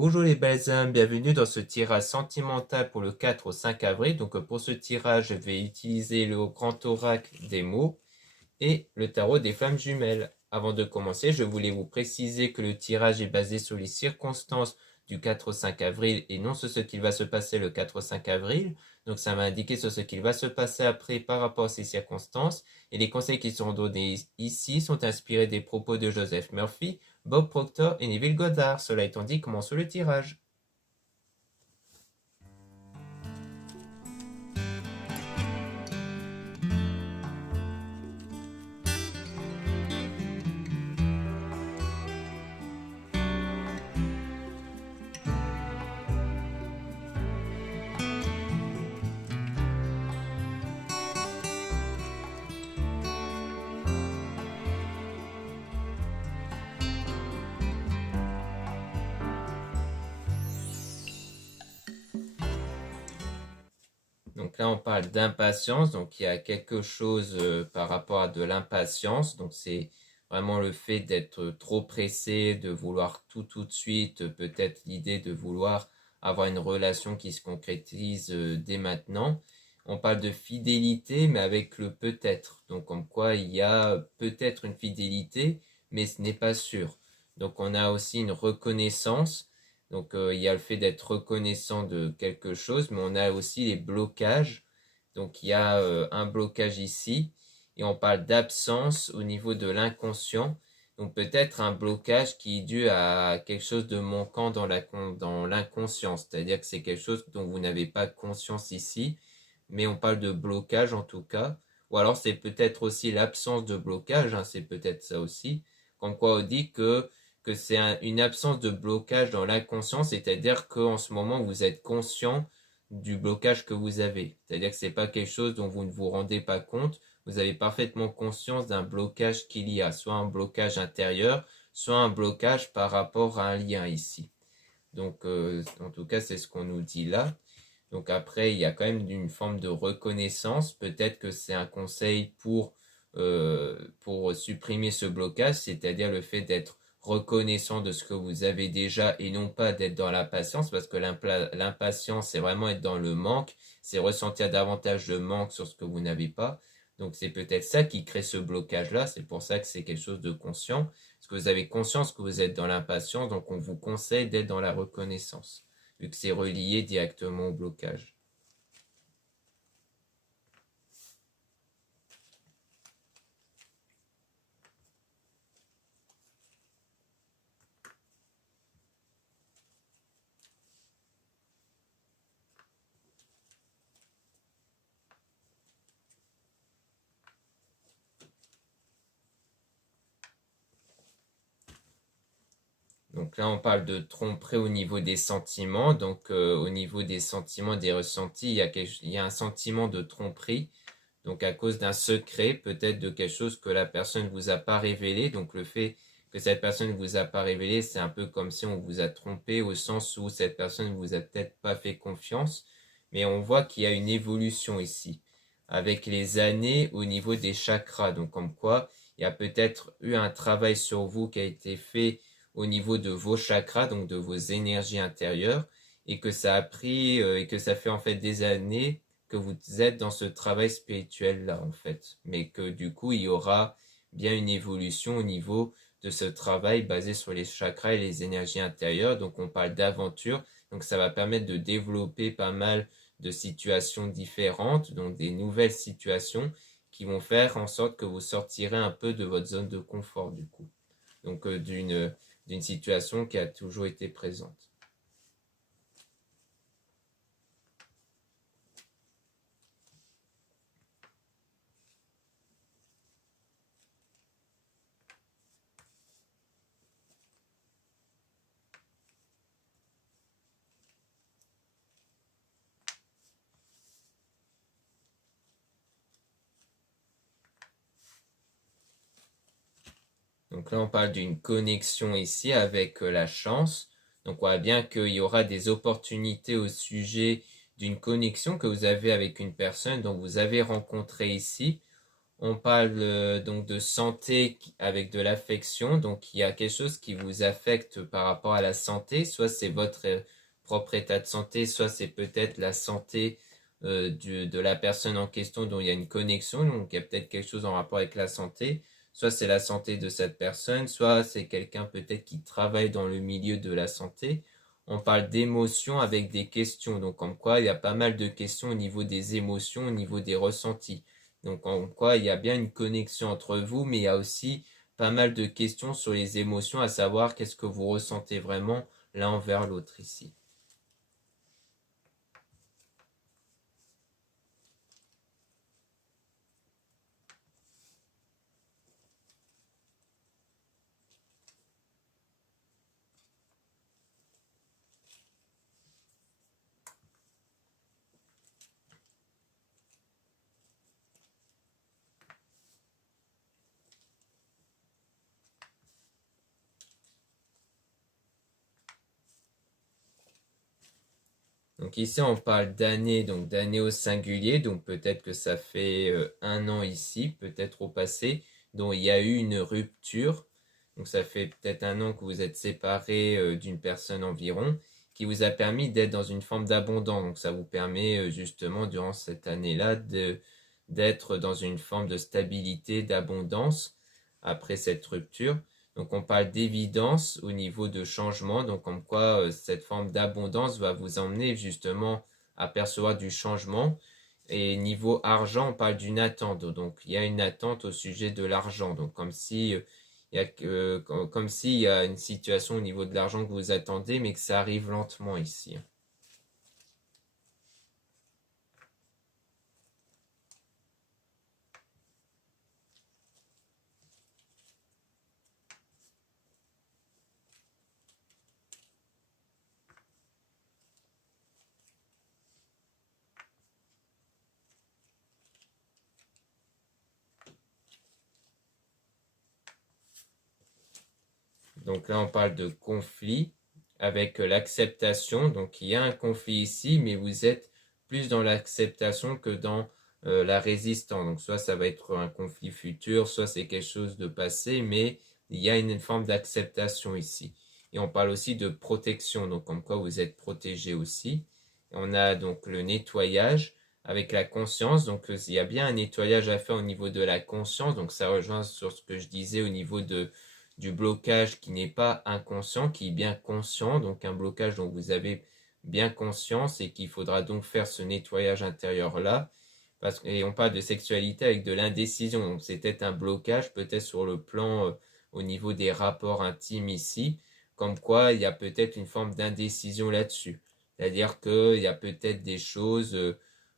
Bonjour les belles âmes, bienvenue dans ce tirage sentimental pour le 4 au 5 avril. Donc pour ce tirage, je vais utiliser le grand oracle des mots et le tarot des flammes jumelles. Avant de commencer, je voulais vous préciser que le tirage est basé sur les circonstances du 4 au 5 avril et non sur ce qu'il va se passer le 4 au 5 avril. Donc ça m'a indiqué sur ce qu'il va se passer après par rapport à ces circonstances. Et les conseils qui sont donnés ici sont inspirés des propos de Joseph Murphy, Bob Proctor et Neville Goddard. Cela étant dit, commençons le tirage. Donc là, on parle d'impatience. Donc il y a quelque chose par rapport à de l'impatience. Donc c'est vraiment le fait d'être trop pressé, de vouloir tout de suite. Peut-être l'idée de vouloir avoir une relation qui se concrétise dès maintenant. On parle de fidélité, mais avec le peut-être. Donc comme quoi il y a peut-être une fidélité, mais ce n'est pas sûr. Donc on a aussi une reconnaissance. Donc il y a le fait d'être reconnaissant de quelque chose, mais on a aussi les blocages. Donc il y a un blocage ici, et on parle d'absence au niveau de l'inconscient. Donc peut-être un blocage qui est dû à quelque chose de manquant dans l'inconscience, c'est-à-dire que c'est quelque chose dont vous n'avez pas conscience ici, mais on parle de blocage en tout cas. Ou alors c'est peut-être aussi l'absence de blocage, hein, c'est peut-être ça aussi. Comme quoi on dit que c'est une absence de blocage dans l'inconscient, c'est-à-dire qu'en ce moment, vous êtes conscient du blocage que vous avez. C'est-à-dire que ce n'est pas quelque chose dont vous ne vous rendez pas compte, vous avez parfaitement conscience d'un blocage qu'il y a, soit un blocage intérieur, soit un blocage par rapport à un lien ici. Donc, en tout cas, c'est ce qu'on nous dit là. Donc après, il y a quand même une forme de reconnaissance. Peut-être que c'est un conseil pour supprimer ce blocage, c'est-à-dire le fait d'être reconnaissant de ce que vous avez déjà et non pas d'être dans l'impatience, parce que l'impatience, c'est vraiment être dans le manque, c'est ressentir davantage de manque sur ce que vous n'avez pas. Donc c'est peut-être ça qui crée ce blocage-là, c'est pour ça que c'est quelque chose de conscient, parce que vous avez conscience que vous êtes dans l'impatience, donc on vous conseille d'être dans la reconnaissance vu que c'est relié directement au blocage. Donc là, on parle de tromperie au niveau des sentiments. Donc au niveau des sentiments, des ressentis, il y a un sentiment de tromperie. Donc à cause d'un secret, peut-être de quelque chose que la personne ne vous a pas révélé. Donc le fait que cette personne ne vous a pas révélé, c'est un peu comme si on vous a trompé au sens où cette personne ne vous a peut-être pas fait confiance. Mais on voit qu'il y a une évolution ici, avec les années au niveau des chakras. Donc comme quoi, il y a peut-être eu un travail sur vous qui a été fait au niveau de vos chakras, donc de vos énergies intérieures, et que ça a pris, et que ça fait en fait des années que vous êtes dans ce travail spirituel là en fait, mais que du coup il y aura bien une évolution au niveau de ce travail basé sur les chakras et les énergies intérieures. Donc on parle d'aventure, donc ça va permettre de développer pas mal de situations différentes, donc des nouvelles situations qui vont faire en sorte que vous sortirez un peu de votre zone de confort du coup, donc d'une situation qui a toujours été présente. Donc là, on parle d'une connexion ici avec la chance. Donc on voit bien qu'il y aura des opportunités au sujet d'une connexion que vous avez avec une personne dont vous avez rencontré ici. On parle donc de santé avec de l'affection. Donc il y a quelque chose qui vous affecte par rapport à la santé. Soit c'est votre propre état de santé, soit c'est peut-être la santé de la personne en question dont il y a une connexion. Donc il y a peut-être quelque chose en rapport avec la santé. Soit c'est la santé de cette personne, soit c'est quelqu'un peut-être qui travaille dans le milieu de la santé. On parle d'émotions avec des questions. Donc comme quoi il y a pas mal de questions au niveau des émotions, au niveau des ressentis. Donc en quoi il y a bien une connexion entre vous, mais il y a aussi pas mal de questions sur les émotions, à savoir qu'est-ce que vous ressentez vraiment l'un envers l'autre ici. Donc ici on parle d'année, donc d'année au singulier, donc peut-être que ça fait un an ici, peut-être au passé, dont il y a eu une rupture. Donc ça fait peut-être un an que vous êtes séparé d'une personne environ, qui vous a permis d'être dans une forme d'abondance. Donc ça vous permet justement durant cette année-là d'être dans une forme de stabilité, d'abondance après cette rupture. Donc on parle d'évidence au niveau de changement, donc comme quoi cette forme d'abondance va vous emmener justement à percevoir du changement. Et niveau argent, on parle d'une attente. Donc il y a une attente au sujet de l'argent. Donc comme s'il y a une situation au niveau de l'argent que vous attendez, mais que ça arrive lentement ici. Donc là, on parle de conflit avec l'acceptation. Donc il y a un conflit ici, mais vous êtes plus dans l'acceptation que dans la résistance. Donc soit ça va être un conflit futur, soit c'est quelque chose de passé, mais il y a une forme d'acceptation ici. Et on parle aussi de protection, donc comme quoi vous êtes protégé aussi. Et on a donc le nettoyage avec la conscience. Donc il y a bien un nettoyage à faire au niveau de la conscience. Donc ça rejoint sur ce que je disais au niveau du blocage qui n'est pas inconscient, qui est bien conscient, donc un blocage dont vous avez bien conscience et qu'il faudra donc faire ce nettoyage intérieur-là. Et on parle de sexualité avec de l'indécision, donc c'est peut-être un blocage, peut-être sur le plan au niveau des rapports intimes ici, comme quoi il y a peut-être une forme d'indécision là-dessus. C'est-à-dire qu'il y a peut-être des choses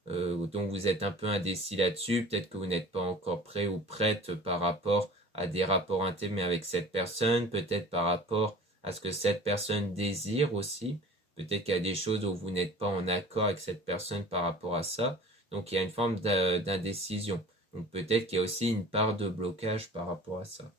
dont vous êtes un peu indécis là-dessus, peut-être que vous n'êtes pas encore prêt ou prête par rapport à des rapports intimes avec cette personne, peut-être par rapport à ce que cette personne désire aussi. Peut-être qu'il y a des choses où vous n'êtes pas en accord avec cette personne par rapport à ça. Donc il y a une forme d'indécision. Donc peut-être qu'il y a aussi une part de blocage par rapport à ça.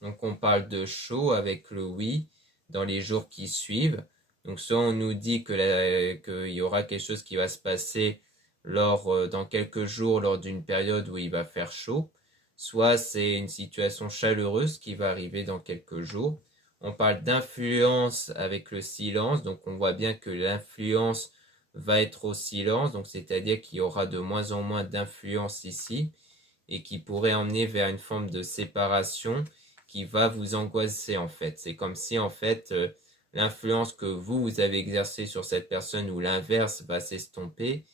Donc on parle de chaud avec le oui dans les jours qui suivent. Donc soit on nous dit qu'il y aura quelque chose qui va se passer dans quelques jours, lors d'une période où il va faire chaud, soit c'est une situation chaleureuse qui va arriver dans quelques jours. On parle d'influence avec le silence, donc on voit bien que l'influence va être au silence, donc c'est-à-dire qu'il y aura de moins en moins d'influence ici et qui pourrait emmener vers une forme de séparation qui va vous angoisser en fait. C'est comme si en fait l'influence que vous avez exercée sur cette personne ou l'inverse va s'estomper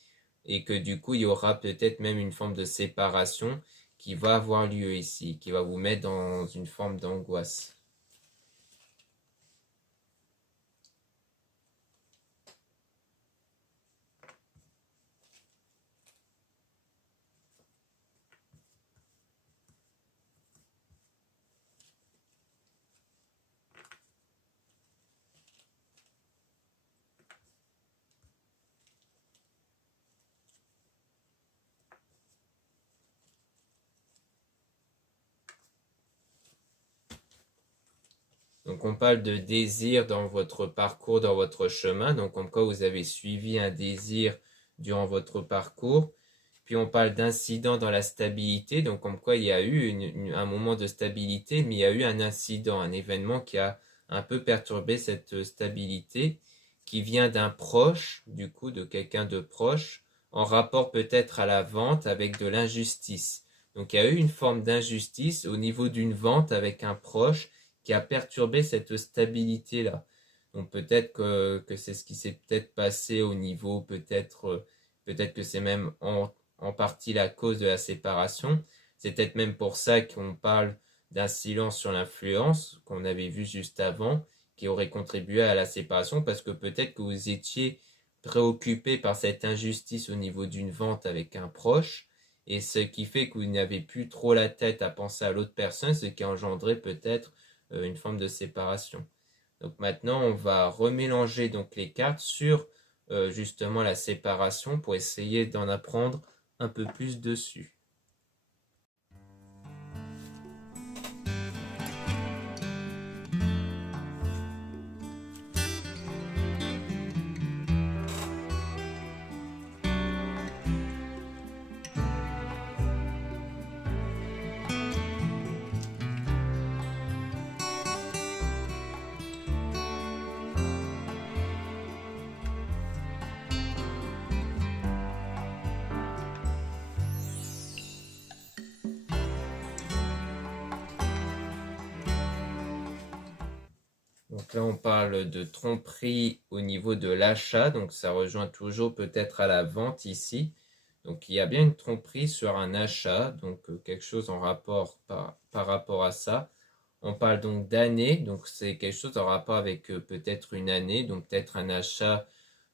et que du coup il y aura peut-être même une forme de séparation qui va avoir lieu ici, qui va vous mettre dans une forme d'angoisse. Donc on parle de désir dans votre parcours, dans votre chemin, donc comme quoi vous avez suivi un désir durant votre parcours. Puis on parle d'incident dans la stabilité, donc comme quoi il y a eu un moment de stabilité, mais il y a eu un incident, un événement qui a un peu perturbé cette stabilité, qui vient d'un proche, du coup de quelqu'un de proche, en rapport peut-être à la vente avec de l'injustice. Donc il y a eu une forme d'injustice au niveau d'une vente avec un proche qui a perturbé cette stabilité-là. Donc peut-être que c'est ce qui s'est peut-être passé au niveau, peut-être que c'est même en partie la cause de la séparation. C'est peut-être même pour ça qu'on parle d'un silence sur l'influence qu'on avait vu juste avant, qui aurait contribué à la séparation, parce que peut-être que vous étiez préoccupé par cette injustice au niveau d'une vente avec un proche, et ce qui fait que vous n'avez plus trop la tête à penser à l'autre personne, ce qui a engendré peut-être une forme de séparation. Donc maintenant, on va remélanger donc les cartes sur justement la séparation pour essayer d'en apprendre un peu plus dessus. Donc là, on parle de tromperie au niveau de l'achat, donc ça rejoint toujours peut-être à la vente ici. Donc il y a bien une tromperie sur un achat, donc quelque chose en rapport par rapport à ça. On parle donc d'année, donc c'est quelque chose en rapport avec peut-être une année, donc peut-être un achat,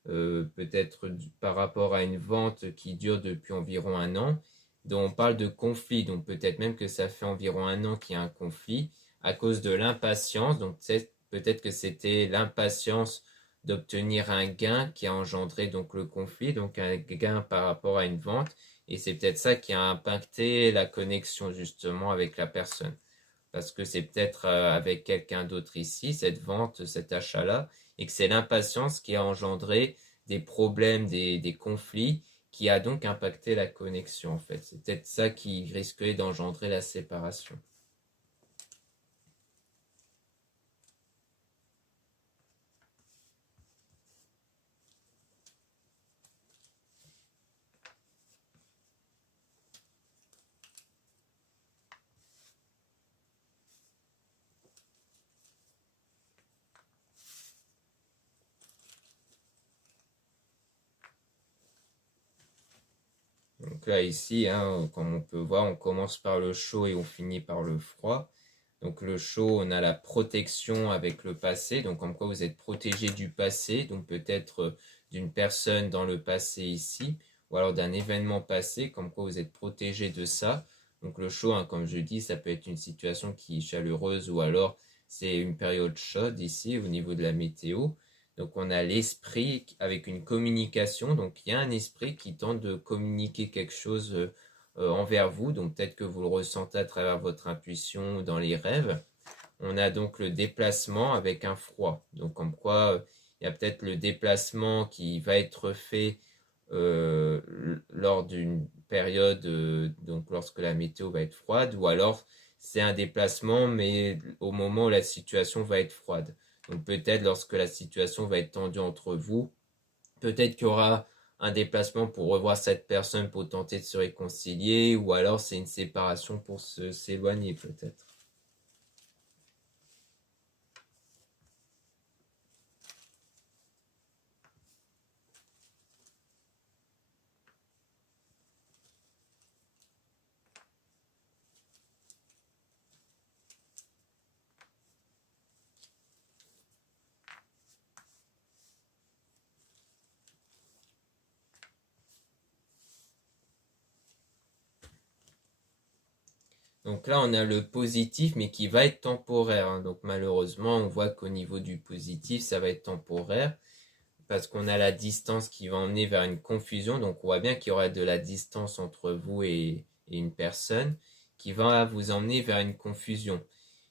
peut-être par rapport à une vente qui dure depuis environ un an. Donc on parle de conflit, donc peut-être même que ça fait environ un an qu'il y a un conflit à cause de l'impatience. Donc peut-être que c'était l'impatience d'obtenir un gain qui a engendré donc le conflit, donc un gain par rapport à une vente. Et c'est peut-être ça qui a impacté la connexion justement avec la personne. Parce que c'est peut-être avec quelqu'un d'autre ici, cette vente, cet achat-là, et que c'est l'impatience qui a engendré des problèmes, des conflits, qui a donc impacté la connexion en fait. C'est peut-être ça qui risquait d'engendrer la séparation. Donc là, ici, hein, comme on peut voir, on commence par le chaud et on finit par le froid. Donc le chaud, on a la protection avec le passé, donc comme quoi vous êtes protégé du passé, donc peut-être d'une personne dans le passé ici, ou alors d'un événement passé, comme quoi vous êtes protégé de ça. Donc le chaud, hein, comme je dis, ça peut être une situation qui est chaleureuse, ou alors c'est une période chaude ici au niveau de la météo. Donc on a l'esprit avec une communication, donc il y a un esprit qui tente de communiquer quelque chose envers vous, donc peut-être que vous le ressentez à travers votre intuition ou dans les rêves. On a donc le déplacement avec un froid, donc comme quoi il y a peut-être le déplacement qui va être fait euh, lors d'une période, donc lorsque la météo va être froide, ou alors c'est un déplacement, mais au moment où la situation va être froide. Donc peut-être lorsque la situation va être tendue entre vous, peut-être qu'il y aura un déplacement pour revoir cette personne pour tenter de se réconcilier, ou alors c'est une séparation pour s'éloigner peut-être. Donc là, on a le positif, mais qui va être temporaire, hein. Donc malheureusement, on voit qu'au niveau du positif, ça va être temporaire, parce qu'on a la distance qui va emmener vers une confusion. Donc on voit bien qu'il y aura de la distance entre vous et une personne qui va vous emmener vers une confusion.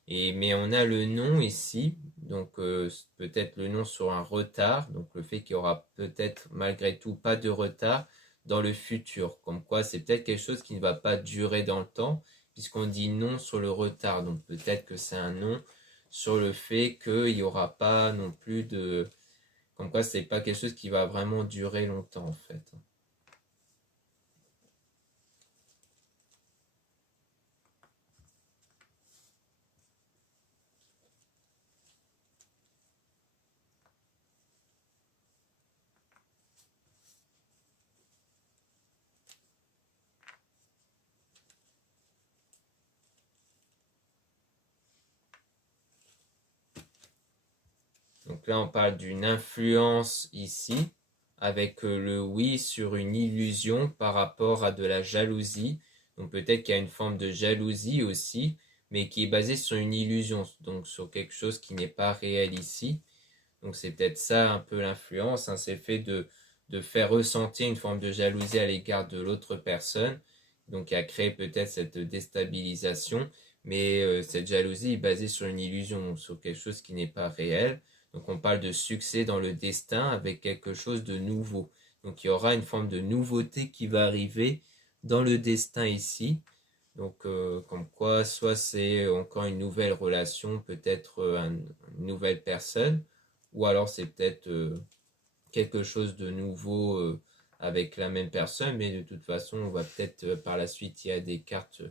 Mais on a le non ici, donc peut-être le non sur un retard, donc le fait qu'il y aura peut-être malgré tout pas de retard dans le futur, comme quoi c'est peut-être quelque chose qui ne va pas durer dans le temps, puisqu'on dit non sur le retard, donc peut-être que c'est un non sur le fait qu'il n'y aura pas non plus de... Comme quoi c'est pas quelque chose qui va vraiment durer longtemps en fait. Donc là, on parle d'une influence ici, avec le oui sur une illusion par rapport à de la jalousie. Donc peut-être qu'il y a une forme de jalousie aussi, mais qui est basée sur une illusion, donc sur quelque chose qui n'est pas réel ici. Donc c'est peut-être ça un peu l'influence, hein, c'est le fait de faire ressentir une forme de jalousie à l'égard de l'autre personne, donc qui a créé peut-être cette déstabilisation, mais cette jalousie est basée sur une illusion, donc sur quelque chose qui n'est pas réel. Donc on parle de succès dans le destin avec quelque chose de nouveau. Donc il y aura une forme de nouveauté qui va arriver dans le destin ici. Donc comme quoi, soit c'est encore une nouvelle relation, peut-être une nouvelle personne, ou alors c'est peut-être quelque chose de nouveau avec la même personne, mais de toute façon, on va peut-être par la suite, il y a des cartes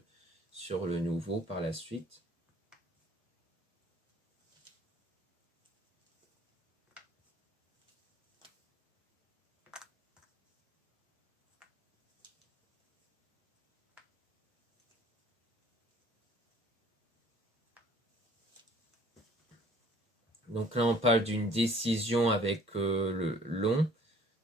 sur le nouveau par la suite. Donc là, on parle d'une décision avec le long.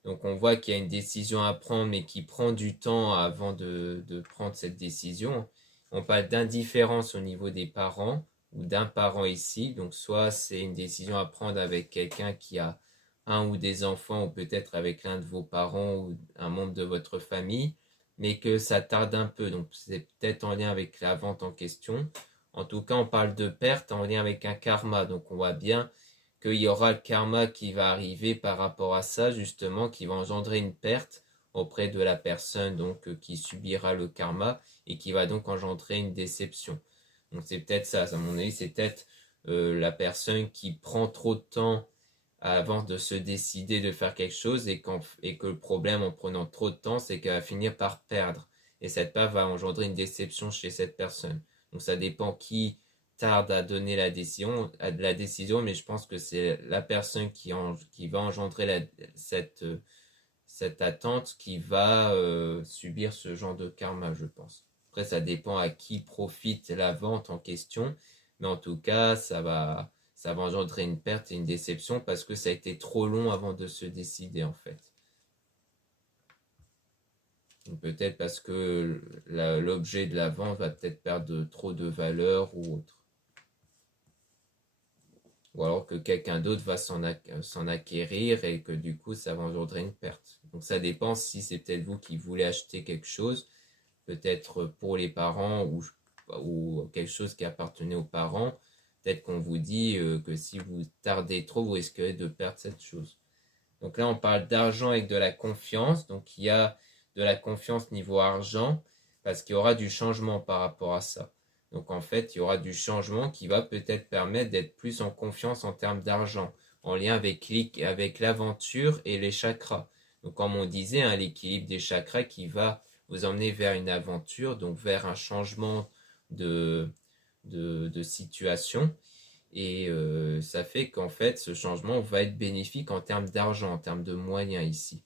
Donc on voit qu'il y a une décision à prendre, mais qui prend du temps avant de prendre cette décision. On parle d'indifférence au niveau des parents ou d'un parent ici. Donc soit c'est une décision à prendre avec quelqu'un qui a un ou des enfants, ou peut-être avec l'un de vos parents ou un membre de votre famille, mais que ça tarde un peu. Donc c'est peut-être en lien avec la vente en question. En tout cas, on parle de perte en lien avec un karma. Donc on voit bien qu'il y aura le karma qui va arriver par rapport à ça, justement, qui va engendrer une perte auprès de la personne donc qui subira le karma et qui va donc engendrer une déception. Donc c'est peut-être ça, à mon avis, c'est peut-être la personne qui prend trop de temps avant de se décider de faire quelque chose et que le problème en prenant trop de temps, c'est qu'elle va finir par perdre. Et cette perte va engendrer une déception chez cette personne. Donc ça dépend qui tarde à donner la décision, mais je pense que c'est la personne qui va engendrer cette attente qui va subir ce genre de karma, je pense. Après, ça dépend à qui profite la vente en question, mais en tout cas, ça va engendrer une perte et une déception parce que ça a été trop long avant de se décider, en fait. Peut-être parce que l'objet de la vente va peut-être perdre trop de valeur ou autre. Ou alors que quelqu'un d'autre va s'en acquérir et que du coup ça va engendrer une perte. Donc ça dépend si c'est peut-être vous qui voulez acheter quelque chose, peut-être pour les parents ou quelque chose qui appartenait aux parents. Peut-être qu'on vous dit que si vous tardez trop, vous risquerez de perdre cette chose. Donc là, on parle d'argent avec de la confiance. Donc il y a de la confiance niveau argent parce qu'il y aura du changement par rapport à ça. Donc en fait, il y aura du changement qui va peut-être permettre d'être plus en confiance en termes d'argent, en lien avec l'aventure et les chakras. Donc comme on disait, hein, l'équilibre des chakras qui va vous emmener vers une aventure, donc vers un changement de, de situation. Et ça fait qu'en fait, ce changement va être bénéfique en termes d'argent, en termes de moyens ici.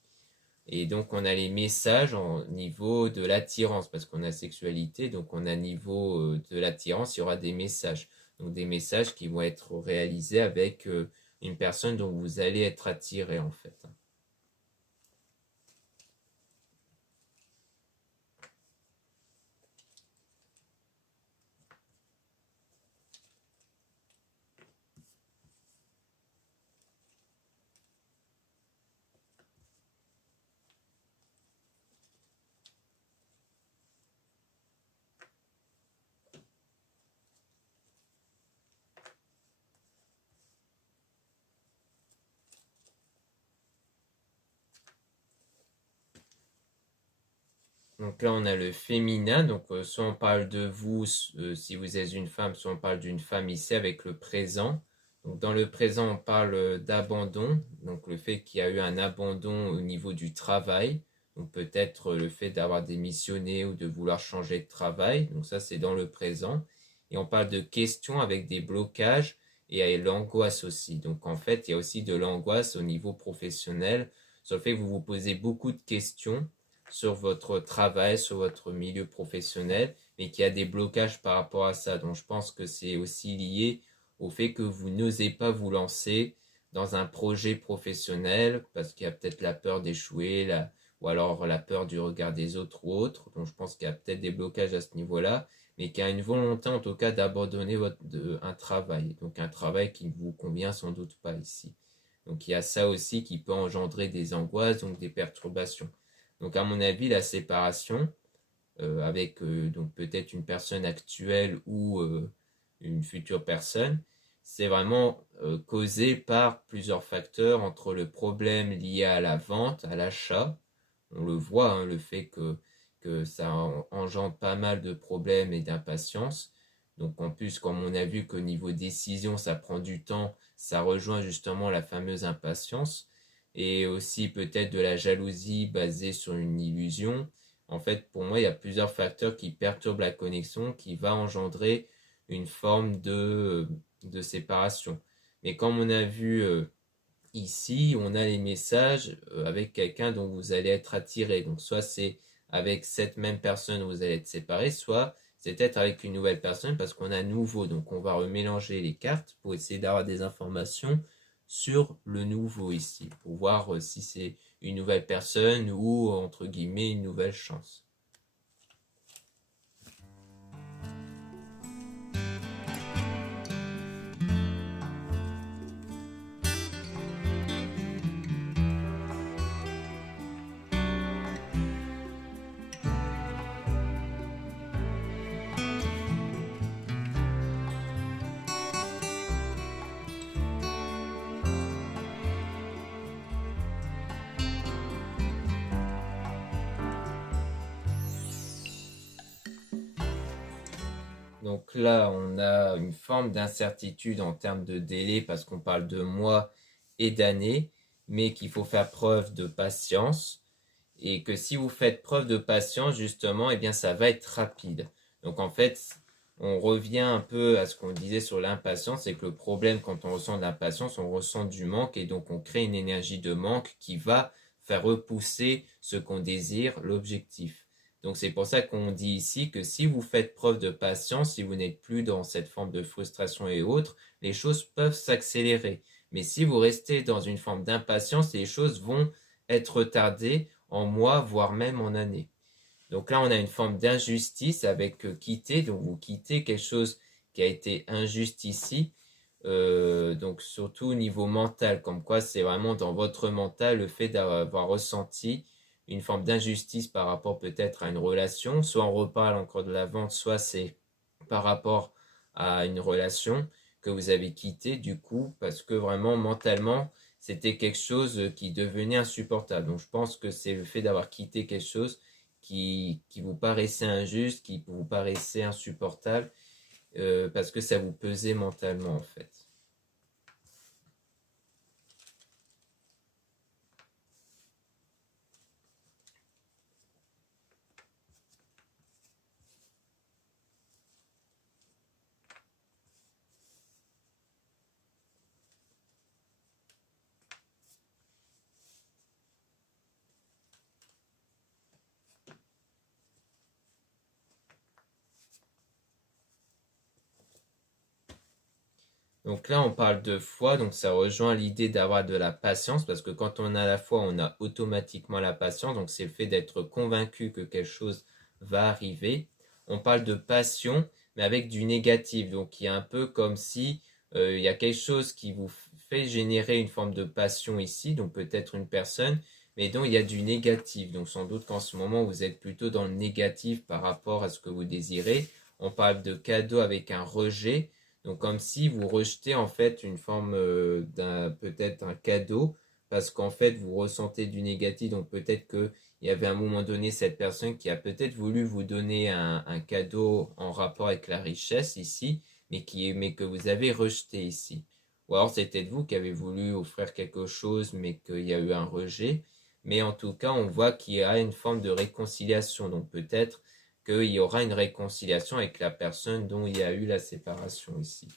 Et donc, on a les messages au niveau de l'attirance, parce qu'on a sexualité, donc on a niveau de l'attirance, il y aura des messages. Donc, des messages qui vont être réalisés avec une personne dont vous allez être attiré, en fait. Donc là, on a le féminin. Donc soit on parle de vous si vous êtes une femme, soit on parle d'une femme ici avec le présent. Donc dans le présent, on parle d'abandon. Donc le fait qu'il y a eu un abandon au niveau du travail. Donc peut-être le fait d'avoir démissionné ou de vouloir changer de travail. Donc ça, c'est dans le présent. Et on parle de questions avec des blocages et l'angoisse aussi. Donc en fait, il y a aussi de l'angoisse au niveau professionnel sur le fait que vous vous posez beaucoup de questions sur votre travail, sur votre milieu professionnel, mais qu'il y a des blocages par rapport à ça. Donc je pense que c'est aussi lié au fait que vous n'osez pas vous lancer dans un projet professionnel parce qu'il y a peut-être la peur d'échouer, ou alors la peur du regard des autres ou autres. Donc je pense qu'il y a peut-être des blocages à ce niveau-là, mais qu'il y a une volonté en tout cas d'abandonner un travail. Donc un travail qui ne vous convient sans doute pas ici. Donc il y a ça aussi qui peut engendrer des angoisses, donc des perturbations. Donc à mon avis, la séparation avec donc peut-être une personne actuelle ou une future personne, c'est vraiment causé par plusieurs facteurs entre le problème lié à la vente, à l'achat. On le voit, hein, le fait que ça engendre pas mal de problèmes et d'impatience. Donc en plus, comme on a vu qu'au niveau décision, ça prend du temps, ça rejoint justement la fameuse impatience et aussi peut-être de la jalousie basée sur une illusion. En fait, pour moi, il y a plusieurs facteurs qui perturbent la connexion, qui va engendrer une forme de séparation. Mais comme on a vu ici, on a les messages avec quelqu'un dont vous allez être attiré. Donc, soit c'est avec cette même personne où vous allez être séparé, soit c'est peut-être avec une nouvelle personne parce qu'on a nouveau. Donc, on va remélanger les cartes pour essayer d'avoir des informations sur le nouveau ici, pour voir si c'est une nouvelle personne ou, entre guillemets, une nouvelle chance. Donc là, on a une forme d'incertitude en termes de délai parce qu'on parle de mois et d'années, mais qu'il faut faire preuve de patience et que si vous faites preuve de patience, justement, eh bien, ça va être rapide. Donc en fait, on revient un peu à ce qu'on disait sur l'impatience, c'est que le problème quand on ressent de l'impatience, on ressent du manque et donc on crée une énergie de manque qui va faire repousser ce qu'on désire, l'objectif. Donc c'est pour ça qu'on dit ici que si vous faites preuve de patience, si vous n'êtes plus dans cette forme de frustration et autres, les choses peuvent s'accélérer. Mais si vous restez dans une forme d'impatience, les choses vont être retardées en mois, voire même en années. Donc là, on a une forme d'injustice avec quitter. Donc vous quittez quelque chose qui a été injuste ici. Donc surtout au niveau mental, comme quoi c'est vraiment dans votre mental le fait d'avoir ressenti une forme d'injustice par rapport peut-être à une relation. Soit on reparle encore de la vente, soit c'est par rapport à une relation que vous avez quittée du coup, parce que vraiment mentalement, c'était quelque chose qui devenait insupportable. Donc je pense que c'est le fait d'avoir quitté quelque chose qui vous paraissait injuste, qui vous paraissait insupportable, parce que ça vous pesait mentalement en fait. Donc là, on parle de foi, donc ça rejoint l'idée d'avoir de la patience, parce que quand on a la foi, on a automatiquement la patience, donc c'est le fait d'être convaincu que quelque chose va arriver. On parle de passion, mais avec du négatif, donc il y a un peu comme si il y a quelque chose qui vous fait générer une forme de passion ici, donc peut-être une personne, mais dont il y a du négatif, donc sans doute qu'en ce moment vous êtes plutôt dans le négatif par rapport à ce que vous désirez. On parle de cadeau avec un rejet. Donc comme si vous rejetez en fait une forme d'un peut-être un cadeau parce qu'en fait vous ressentez du négatif, donc peut-être que il y avait à un moment donné cette personne qui a peut-être voulu vous donner un cadeau en rapport avec la richesse ici, mais que vous avez rejeté ici. Ou alors c'est peut-être vous qui avez voulu offrir quelque chose, mais qu'il y a eu un rejet. Mais en tout cas, on voit qu'il y a une forme de réconciliation. Donc peut-être qu'il y aura une réconciliation avec la personne dont il y a eu la séparation ici.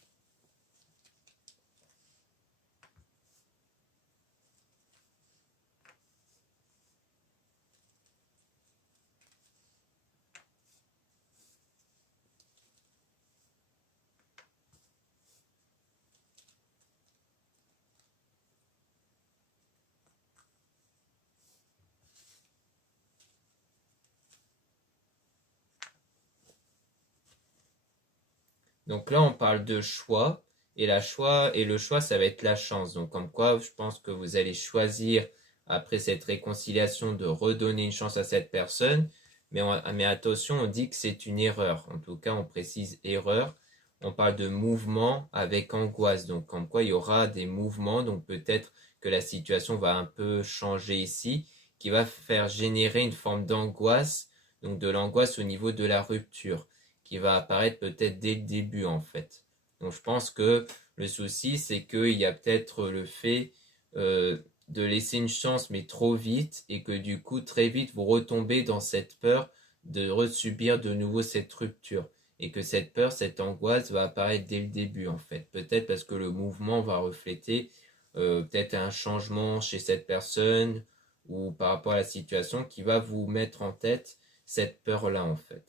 Donc là, on parle de choix, et le choix, ça va être la chance. Donc comme quoi, je pense que vous allez choisir après cette réconciliation de redonner une chance à cette personne, mais attention, on dit que c'est une erreur. En tout cas, on précise erreur. On parle de mouvement avec angoisse. Donc comme quoi, il y aura des mouvements. Donc peut-être que la situation va un peu changer ici, qui va faire générer une forme d'angoisse. Donc de l'angoisse au niveau de la rupture qui va apparaître peut-être dès le début en fait. Donc je pense que le souci c'est qu'il y a peut-être le fait de laisser une chance mais trop vite et que du coup très vite vous retombez dans cette peur de resubir de nouveau cette rupture et que cette peur, cette angoisse va apparaître dès le début en fait. Peut-être parce que le mouvement va refléter peut-être un changement chez cette personne ou par rapport à la situation qui va vous mettre en tête cette peur-là en fait.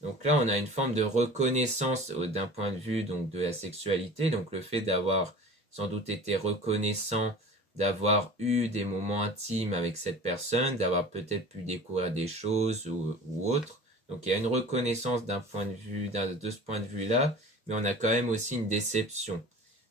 Donc là, on a une forme de reconnaissance d'un point de vue donc de la sexualité. Donc le fait d'avoir sans doute été reconnaissant, d'avoir eu des moments intimes avec cette personne, d'avoir peut-être pu découvrir des choses ou autre. Donc il y a une reconnaissance d'un point de vue, de ce point de vue-là, mais on a quand même aussi une déception.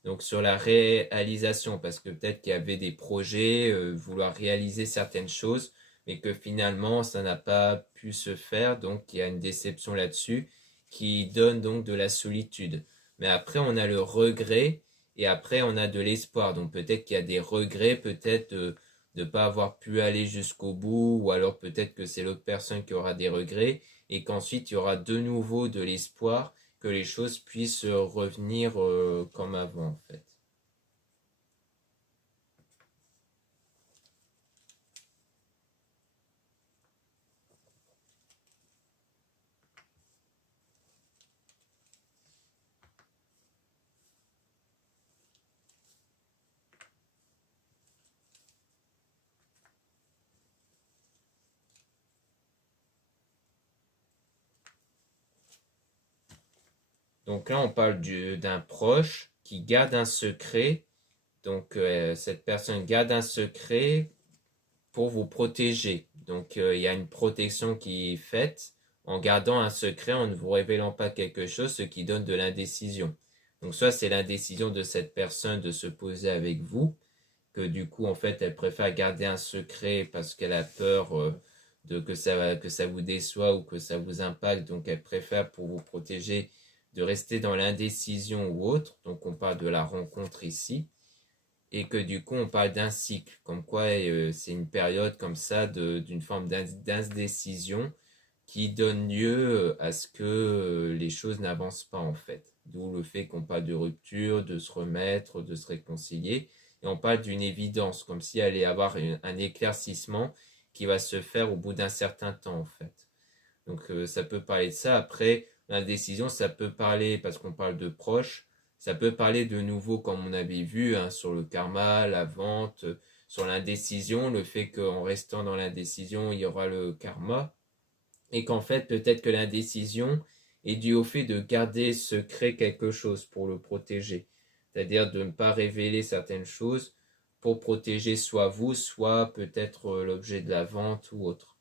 Donc sur la réalisation, parce que peut-être qu'il y avait des projets, vouloir réaliser certaines choses mais que finalement ça n'a pas pu se faire, donc il y a une déception là-dessus qui donne donc de la solitude. Mais après on a le regret et après on a de l'espoir, donc peut-être qu'il y a des regrets, peut-être de ne pas avoir pu aller jusqu'au bout, ou alors peut-être que c'est l'autre personne qui aura des regrets, et qu'ensuite il y aura de nouveau de l'espoir que les choses puissent revenir comme avant en fait. Donc là, on parle d'un proche qui garde un secret. Donc cette personne garde un secret pour vous protéger. Donc il y a une protection qui est faite en gardant un secret, en ne vous révélant pas quelque chose, ce qui donne de l'indécision. Donc soit c'est l'indécision de cette personne de se poser avec vous, que du coup en fait elle préfère garder un secret parce qu'elle a peur de que ça vous déçoit ou que ça vous impacte, donc elle préfère pour vous protéger de rester dans l'indécision ou autre. Donc on parle de la rencontre ici et que du coup on parle d'un cycle, comme quoi c'est une période comme ça d'une forme d'indécision qui donne lieu à ce que les choses n'avancent pas en fait. D'où le fait qu'on parle de rupture, de se remettre, de se réconcilier, et on parle d'une évidence, comme s'il allait y avoir un éclaircissement qui va se faire au bout d'un certain temps en fait. Donc ça peut parler de ça. Après, l'indécision, ça peut parler, parce qu'on parle de proches, ça peut parler de nouveau, comme on avait vu, hein, sur le karma, la vente, sur l'indécision, le fait qu'en restant dans l'indécision, il y aura le karma, et qu'en fait, peut-être que l'indécision est due au fait de garder secret quelque chose pour le protéger. C'est-à-dire de ne pas révéler certaines choses pour protéger soit vous, soit peut-être l'objet de la vente ou autre.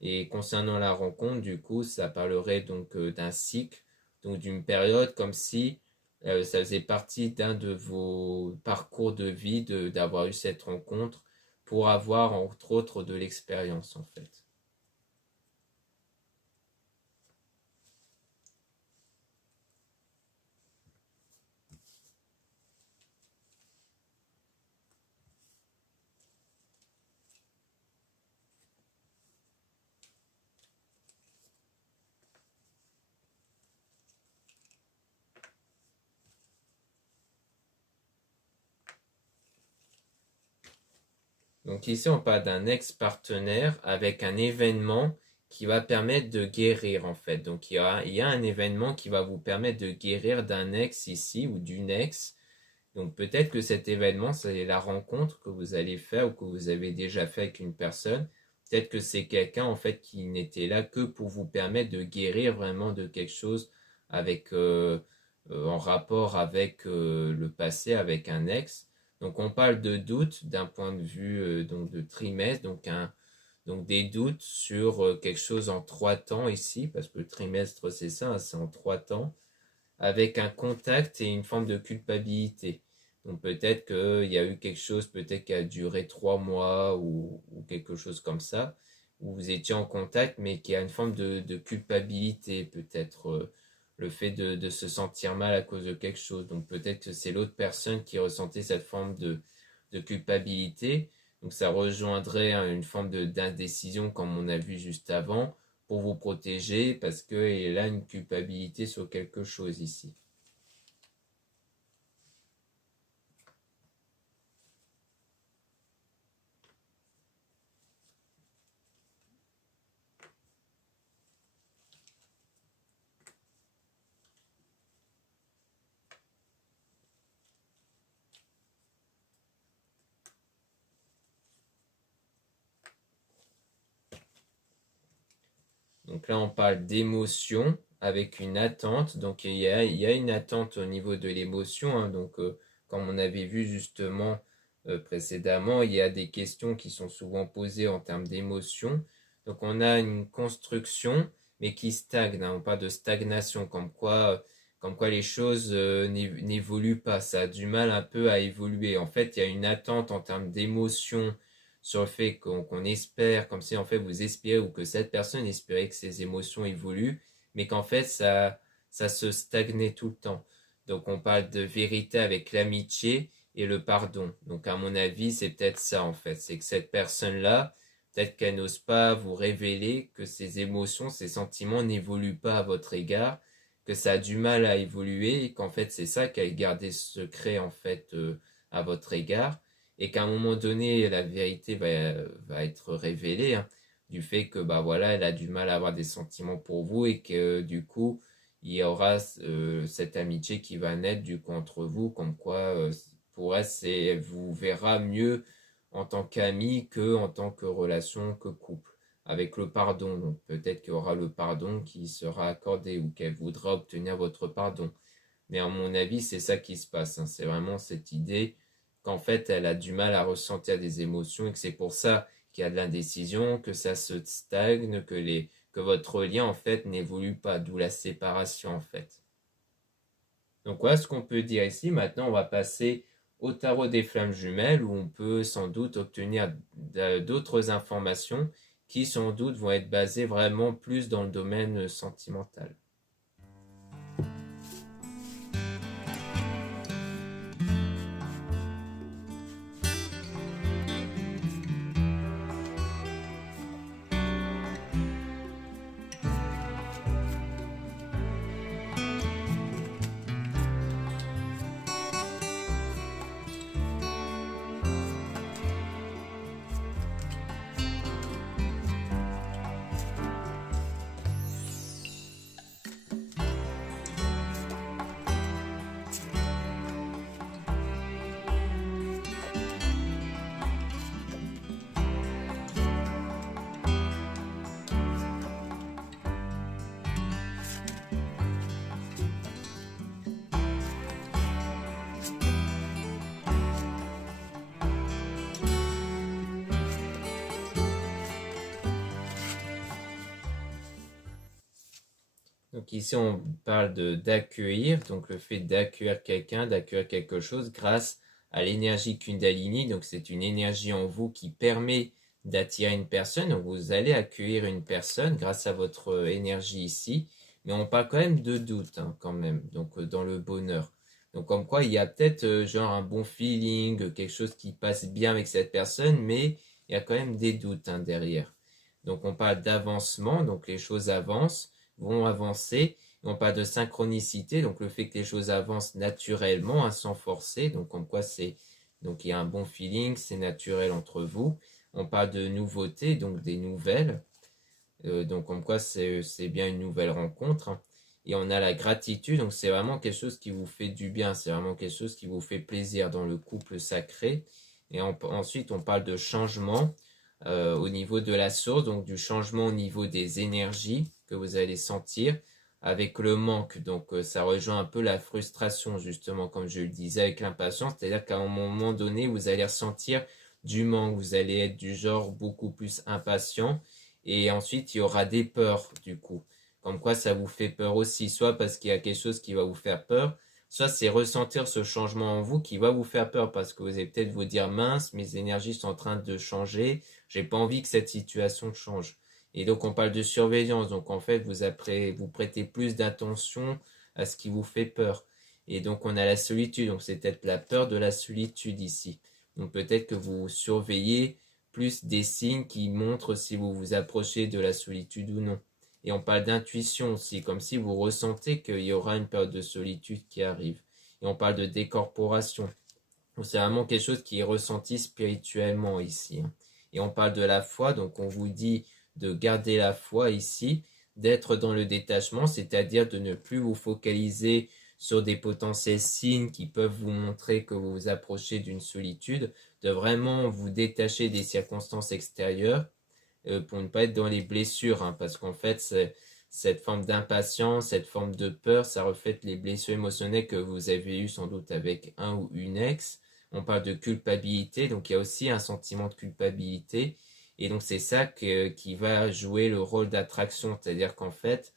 Et concernant la rencontre, du coup, ça parlerait donc d'un cycle, donc d'une période comme si ça faisait partie d'un de vos parcours de vie d'avoir eu cette rencontre pour avoir entre autres de l'expérience en fait. Donc ici, on parle d'un ex-partenaire avec un événement qui va permettre de guérir en fait. Donc il y a un événement qui va vous permettre de guérir d'un ex ici ou d'une ex. Donc peut-être que cet événement, c'est la rencontre que vous allez faire ou que vous avez déjà fait avec une personne. Peut-être que c'est quelqu'un en fait qui n'était là que pour vous permettre de guérir vraiment de quelque chose avec en rapport avec le passé, avec un ex. Donc on parle de doute d'un point de vue donc de trimestre, donc des doutes sur quelque chose en 3 temps ici, parce que le trimestre c'est ça, hein, c'est en 3 temps, avec un contact et une forme de culpabilité. Donc peut-être qu'il y a eu quelque chose, peut-être qui a duré 3 mois ou quelque chose comme ça, où vous étiez en contact, mais qui a une forme de culpabilité, peut-être le fait de se sentir mal à cause de quelque chose. Donc peut-être que c'est l'autre personne qui ressentait cette forme de culpabilité. Donc ça rejoindrait une forme d'indécision comme on a vu juste avant pour vous protéger parce qu'il a une culpabilité sur quelque chose ici. Donc là, on parle d'émotion avec une attente. Donc il y a une attente au niveau de l'émotion, hein. Donc comme on avait vu justement précédemment, il y a des questions qui sont souvent posées en termes d'émotion. Donc on a une construction, mais qui stagne, hein. On parle de stagnation, comme quoi les choses n'évoluent pas. Ça a du mal un peu à évoluer. En fait, il y a une attente en termes d'émotion sur le fait qu'on espère, comme si en fait vous espérez ou que cette personne espérait que ses émotions évoluent, mais qu'en fait ça se stagnait tout le temps. Donc on parle de vérité avec l'amitié et le pardon. Donc à mon avis c'est peut-être ça en fait, c'est que cette personne-là, peut-être qu'elle n'ose pas vous révéler que ses émotions, ses sentiments n'évoluent pas à votre égard, que ça a du mal à évoluer et qu'en fait c'est ça qu'elle gardé secret en fait à votre égard et qu'à un moment donné, la vérité va être révélée, hein, du fait que bah voilà, elle a du mal à avoir des sentiments pour vous et que du coup, il y aura cette amitié qui va naître du coup entre vous, comme quoi pour elle, elle vous verra mieux en tant qu'ami que en tant que relation, que couple. Avec le pardon, donc peut-être qu'il y aura le pardon qui sera accordé ou qu'elle voudra obtenir votre pardon. Mais à mon avis, c'est ça qui se passe, hein. C'est vraiment cette idée qu'en fait, elle a du mal à ressentir des émotions et que c'est pour ça qu'il y a de l'indécision, que ça se stagne, que votre lien, en fait, n'évolue pas, d'où la séparation, en fait. Donc voilà ce qu'on peut dire ici. Maintenant, on va passer au tarot des flammes jumelles où on peut sans doute obtenir d'autres informations qui sans doute vont être basées vraiment plus dans le domaine sentimental. Donc ici, on parle d'accueillir, donc le fait d'accueillir quelqu'un, d'accueillir quelque chose grâce à l'énergie Kundalini. Donc c'est une énergie en vous qui permet d'attirer une personne. Donc vous allez accueillir une personne grâce à votre énergie ici. Mais on parle quand même de doute, hein, quand même, donc dans le bonheur. Donc comme quoi, il y a peut-être genre un bon feeling, quelque chose qui passe bien avec cette personne, mais il y a quand même des doutes, hein, derrière. Donc on parle d'avancement, donc les choses avancent, vont avancer. Et on parle de synchronicité, donc le fait que les choses avancent naturellement, hein, sans forcer, donc comme quoi donc il y a un bon feeling, c'est naturel entre vous. On parle de nouveautés, donc des nouvelles, donc comme quoi c'est bien une nouvelle rencontre, hein. Et on a la gratitude, donc c'est vraiment quelque chose qui vous fait du bien, c'est vraiment quelque chose qui vous fait plaisir dans le couple sacré. Et ensuite, on parle de changement au niveau de la source, donc du changement au niveau des énergies que vous allez sentir avec le manque. Donc ça rejoint un peu la frustration, justement, comme je le disais, avec l'impatience, c'est-à-dire qu'à un moment donné, vous allez ressentir du manque, vous allez être du genre beaucoup plus impatient. Et ensuite, il y aura des peurs, du coup. Comme quoi, ça vous fait peur aussi, soit parce qu'il y a quelque chose qui va vous faire peur, soit c'est ressentir ce changement en vous qui va vous faire peur, parce que vous allez peut-être vous dire, mince, mes énergies sont en train de changer, j'ai pas envie que cette situation change. Et donc, on parle de surveillance. Donc, en fait, vous prêtez plus d'attention à ce qui vous fait peur. Et donc, on a la solitude. Donc, c'est peut-être la peur de la solitude ici. Donc, peut-être que vous surveillez plus des signes qui montrent si vous vous approchez de la solitude ou non. Et on parle d'intuition aussi, comme si vous ressentez qu'il y aura une période de solitude qui arrive. Et on parle de décorporation. C'est vraiment quelque chose qui est ressenti spirituellement ici, hein. Et on parle de la foi, donc on vous dit de garder la foi ici, d'être dans le détachement, c'est-à-dire de ne plus vous focaliser sur des potentiels signes qui peuvent vous montrer que vous vous approchez d'une solitude, de vraiment vous détacher des circonstances extérieures pour ne pas être dans les blessures, hein, parce qu'en fait, cette forme d'impatience, cette forme de peur, ça reflète les blessures émotionnelles que vous avez eues sans doute avec un ou une ex. On parle de culpabilité, donc il y a aussi un sentiment de culpabilité. Et donc c'est ça qui va jouer le rôle d'attraction, c'est-à-dire qu'en fait,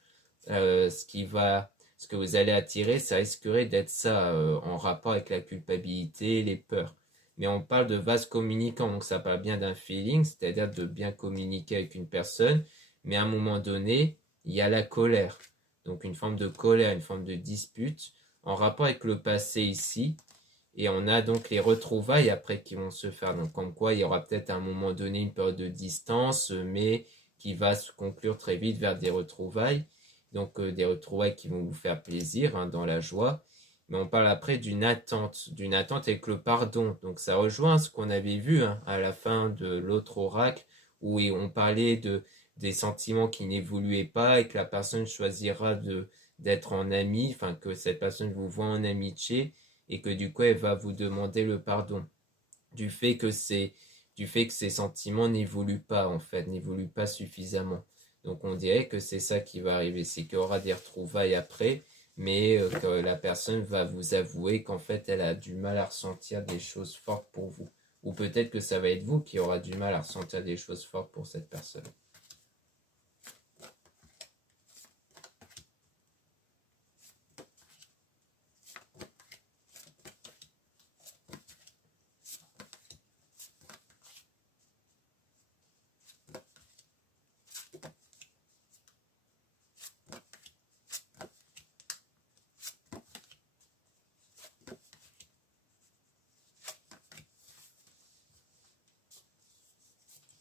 ce que vous allez attirer, ça risquerait d'être ça, en rapport avec la culpabilité, les peurs. Mais on parle de vase communicant, donc ça parle bien d'un feeling, c'est-à-dire de bien communiquer avec une personne, mais à un moment donné, il y a la colère. Donc une forme de colère, une forme de dispute, en rapport avec le passé ici, et on a donc les retrouvailles après qui vont se faire. Donc comme quoi il y aura peut-être à un moment donné une période de distance, mais qui va se conclure très vite vers des retrouvailles. Donc des retrouvailles qui vont vous faire plaisir, hein, dans la joie. Mais on parle après d'une attente avec le pardon. Donc ça rejoint ce qu'on avait vu, hein, à la fin de l'autre oracle, où on parlait des sentiments qui n'évoluaient pas et que la personne choisira d'être en ami, enfin que cette personne vous voit en amitié et que du coup elle va vous demander le pardon du fait que ces sentiments n'évoluent pas, en fait, n'évoluent pas suffisamment. Donc on dirait que c'est ça qui va arriver, c'est qu'il y aura des retrouvailles après, mais que la personne va vous avouer qu'en fait elle a du mal à ressentir des choses fortes pour vous. Ou peut-être que ça va être vous qui aura du mal à ressentir des choses fortes pour cette personne.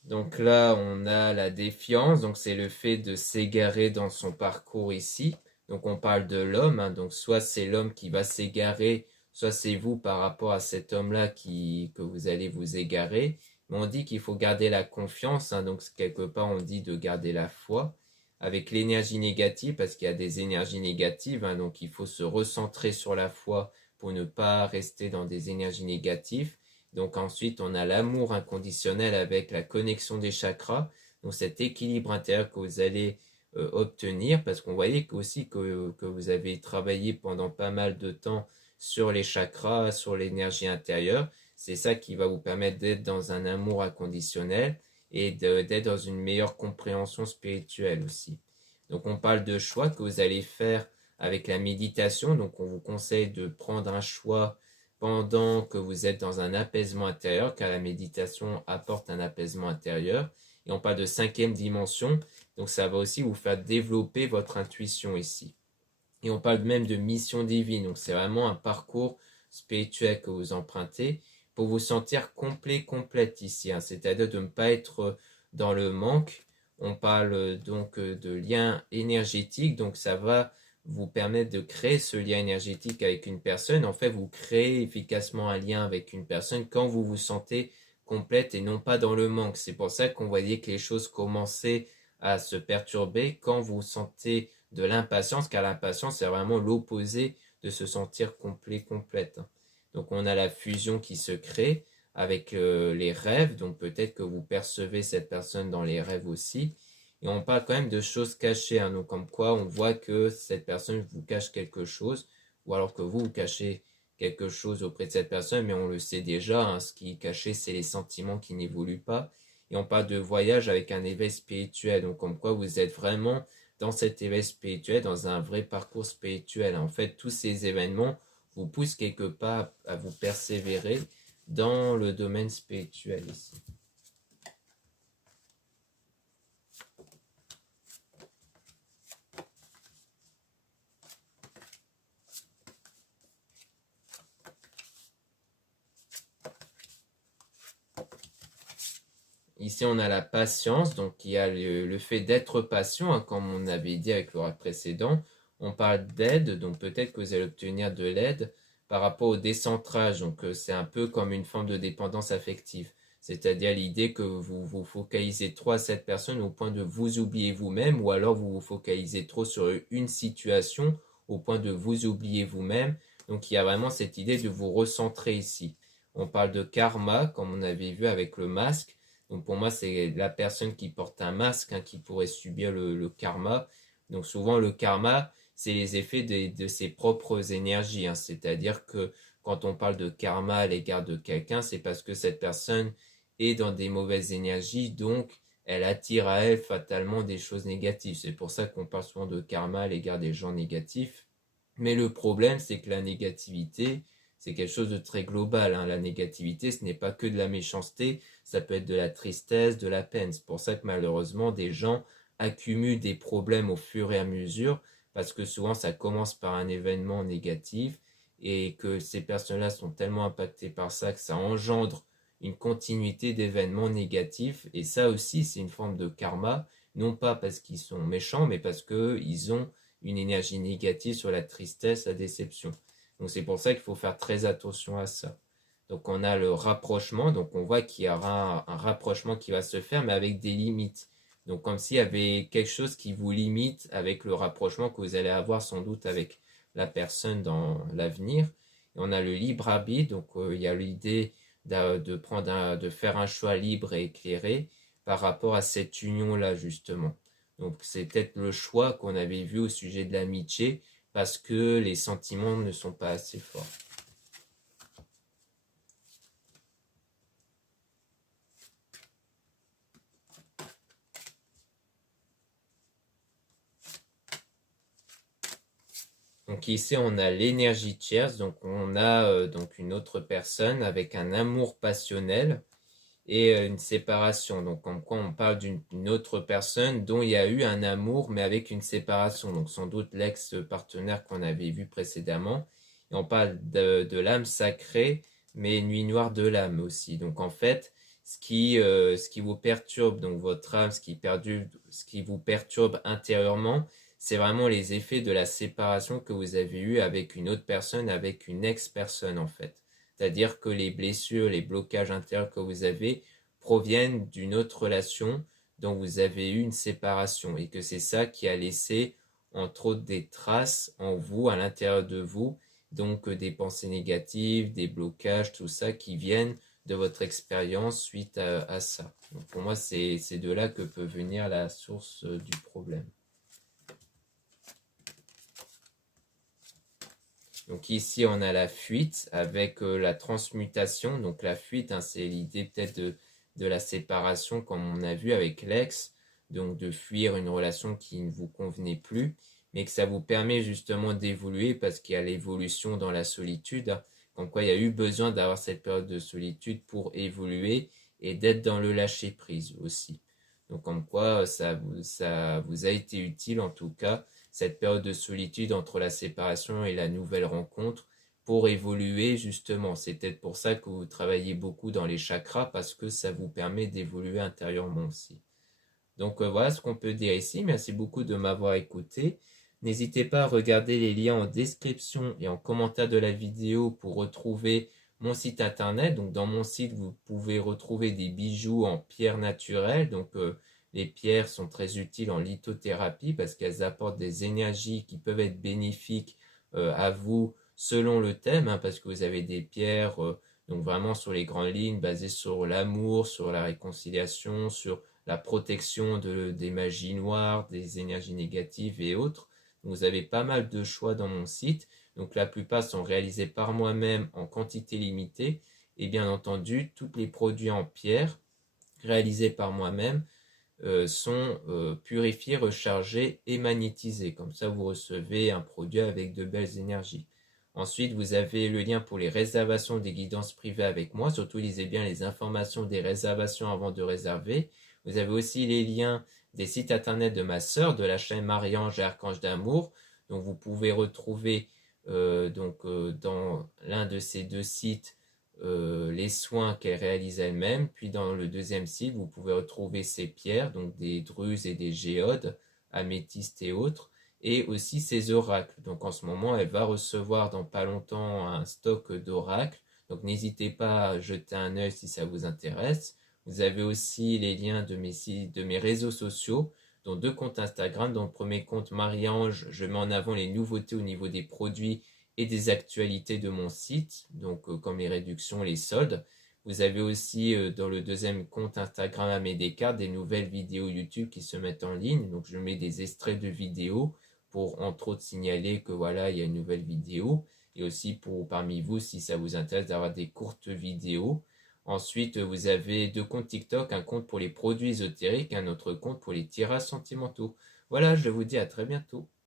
Donc là, on a la défiance, donc c'est le fait de s'égarer dans son parcours ici. Donc on parle de l'homme, hein, donc soit c'est l'homme qui va s'égarer, soit c'est vous par rapport à cet homme-là que vous allez vous égarer. Mais on dit qu'il faut garder la confiance, hein, donc quelque part on dit de garder la foi avec l'énergie négative, parce qu'il y a des énergies négatives, hein, donc il faut se recentrer sur la foi pour ne pas rester dans des énergies négatives. Donc ensuite, on a l'amour inconditionnel avec la connexion des chakras, donc cet équilibre intérieur que vous allez obtenir, parce qu'on voyait aussi que vous avez travaillé pendant pas mal de temps sur les chakras, sur l'énergie intérieure. C'est ça qui va vous permettre d'être dans un amour inconditionnel et d'être dans une meilleure compréhension spirituelle aussi. Donc on parle de choix que vous allez faire avec la méditation. Donc on vous conseille de prendre un choix pendant que vous êtes dans un apaisement intérieur, car la méditation apporte un apaisement intérieur. Et on parle de cinquième dimension, donc ça va aussi vous faire développer votre intuition ici. Et on parle même de mission divine, donc c'est vraiment un parcours spirituel que vous empruntez pour vous sentir complet, complète ici, hein, c'est-à-dire de ne pas être dans le manque. On parle donc de lien énergétique, donc ça va vous permettre de créer ce lien énergétique avec une personne. En fait, vous créez efficacement un lien avec une personne quand vous vous sentez complète et non pas dans le manque. C'est pour ça qu'on voyait que les choses commençaient à se perturber quand vous sentez de l'impatience, car l'impatience c'est vraiment l'opposé de se sentir complet, complète. Donc on a la fusion qui se crée avec les rêves, donc peut-être que vous percevez cette personne dans les rêves aussi. Et on parle quand même de choses cachées, hein, donc comme quoi on voit que cette personne vous cache quelque chose, ou alors que vous cachez quelque chose auprès de cette personne, mais on le sait déjà, hein, ce qui est caché, c'est les sentiments qui n'évoluent pas. Et on parle de voyage avec un éveil spirituel, donc comme quoi vous êtes vraiment dans cet éveil spirituel, dans un vrai parcours spirituel. En fait, tous ces événements vous poussent quelque part à vous persévérer dans le domaine spirituel ici. Ici, on a la patience, donc il y a le fait d'être patient, hein, comme on avait dit avec le rêve précédent. On parle d'aide, donc peut-être que vous allez obtenir de l'aide par rapport au décentrage. Donc c'est un peu comme une forme de dépendance affective. C'est-à-dire l'idée que vous vous focalisez trop à cette personne au point de vous oublier vous-même, ou alors vous vous focalisez trop sur une situation au point de vous oublier vous-même. Donc il y a vraiment cette idée de vous recentrer ici. On parle de karma, comme on avait vu avec le masque. Donc pour moi, c'est la personne qui porte un masque, hein, qui pourrait subir le karma. Donc souvent, le karma, c'est les effets de ses propres énergies, hein. C'est-à-dire que quand on parle de karma à l'égard de quelqu'un, c'est parce que cette personne est dans des mauvaises énergies, donc elle attire à elle fatalement des choses négatives. C'est pour ça qu'on parle souvent de karma à l'égard des gens négatifs. Mais le problème, c'est que la négativité, c'est quelque chose de très global, hein. La négativité, ce n'est pas que de la méchanceté, ça peut être de la tristesse, de la peine. C'est pour ça que malheureusement, des gens accumulent des problèmes au fur et à mesure, parce que souvent, ça commence par un événement négatif, et que ces personnes-là sont tellement impactées par ça que ça engendre une continuité d'événements négatifs. Et ça aussi, c'est une forme de karma, non pas parce qu'ils sont méchants, mais parce qu'ils ont une énergie négative sur la tristesse, la déception. Donc c'est pour ça qu'il faut faire très attention à ça. Donc on a le rapprochement, donc on voit qu'il y aura un rapprochement qui va se faire, mais avec des limites. Donc comme s'il y avait quelque chose qui vous limite avec le rapprochement que vous allez avoir sans doute avec la personne dans l'avenir. Et on a le libre arbitre, donc il y a l'idée de faire un choix libre et éclairé par rapport à cette union-là justement. Donc c'est peut-être le choix qu'on avait vu au sujet de l'amitié, parce que les sentiments ne sont pas assez forts. Donc ici on a l'énergie tierce, donc on a donc une autre personne avec un amour passionnel et une séparation. Donc comme quoi on parle d'une autre personne dont il y a eu un amour mais avec une séparation. Donc sans doute l'ex-partenaire qu'on avait vu précédemment. Et on parle de l'âme sacrée mais nuit noire de l'âme aussi. Donc en fait ce qui vous perturbe, donc votre âme, ce qui vous perturbe intérieurement, c'est vraiment les effets de la séparation que vous avez eue avec une autre personne, avec une ex-personne en fait. C'est-à-dire que les blessures, les blocages intérieurs que vous avez proviennent d'une autre relation dont vous avez eu une séparation et que c'est ça qui a laissé entre autres des traces en vous, à l'intérieur de vous, donc des pensées négatives, des blocages, tout ça qui viennent de votre expérience suite à ça. Donc pour moi, c'est de là que peut venir la source du problème. Donc ici, on a la fuite avec la transmutation. Donc la fuite, hein, c'est l'idée peut-être de la séparation, comme on a vu avec l'ex. donc de fuir une relation qui ne vous convenait plus, mais que ça vous permet justement d'évoluer parce qu'il y a l'évolution dans la solitude, hein. Comme quoi il y a eu besoin d'avoir cette période de solitude pour évoluer et d'être dans le lâcher-prise aussi. Donc comme quoi ça vous a été utile en tout cas, cette période de solitude entre la séparation et la nouvelle rencontre pour évoluer justement. C'est peut-être pour ça que vous travaillez beaucoup dans les chakras parce que ça vous permet d'évoluer intérieurement aussi. Donc voilà ce qu'on peut dire ici. Merci beaucoup de m'avoir écouté. N'hésitez pas à regarder les liens en description et en commentaire de la vidéo pour retrouver mon site internet. Donc dans mon site, vous pouvez retrouver des bijoux en pierre naturelle. Donc les pierres sont très utiles en lithothérapie parce qu'elles apportent des énergies qui peuvent être bénéfiques à vous selon le thème, hein, parce que vous avez des pierres donc vraiment sur les grandes lignes basées sur l'amour, sur la réconciliation, sur la protection des magies noires, des énergies négatives et autres. Vous avez pas mal de choix dans mon site. Donc la plupart sont réalisés par moi-même en quantité limitée. Et bien entendu, tous les produits en pierre réalisés par moi-même sont purifiés, rechargés et magnétisés. Comme ça, vous recevez un produit avec de belles énergies. Ensuite, vous avez le lien pour les réservations des guidances privées avec moi. Surtout, lisez bien les informations des réservations avant de réserver. Vous avez aussi les liens des sites internet de ma sœur, de la chaîne Marie-Ange et Archange d'Amour. Donc, vous pouvez retrouver dans l'un de ces deux sites les soins qu'elle réalise elle-même. Puis dans le deuxième site, vous pouvez retrouver ses pierres, donc des druses et des géodes, améthystes et autres, et aussi ses oracles. Donc en ce moment, elle va recevoir dans pas longtemps un stock d'oracles. Donc n'hésitez pas à jeter un œil si ça vous intéresse. Vous avez aussi les liens de mes réseaux sociaux, dont deux comptes Instagram. Dans le premier compte Marie-Ange, je mets en avant les nouveautés au niveau des produits et des actualités de mon site, donc comme les réductions, les soldes. Vous avez aussi dans le deuxième compte Instagram Amédécart des nouvelles vidéos YouTube qui se mettent en ligne. Donc je mets des extraits de vidéos pour entre autres signaler que voilà, il y a une nouvelle vidéo. Et aussi pour parmi vous, si ça vous intéresse d'avoir des courtes vidéos. Ensuite, vous avez deux comptes TikTok, un compte pour les produits ésotériques, un autre compte pour les tirages sentimentaux. Voilà, je vous dis à très bientôt.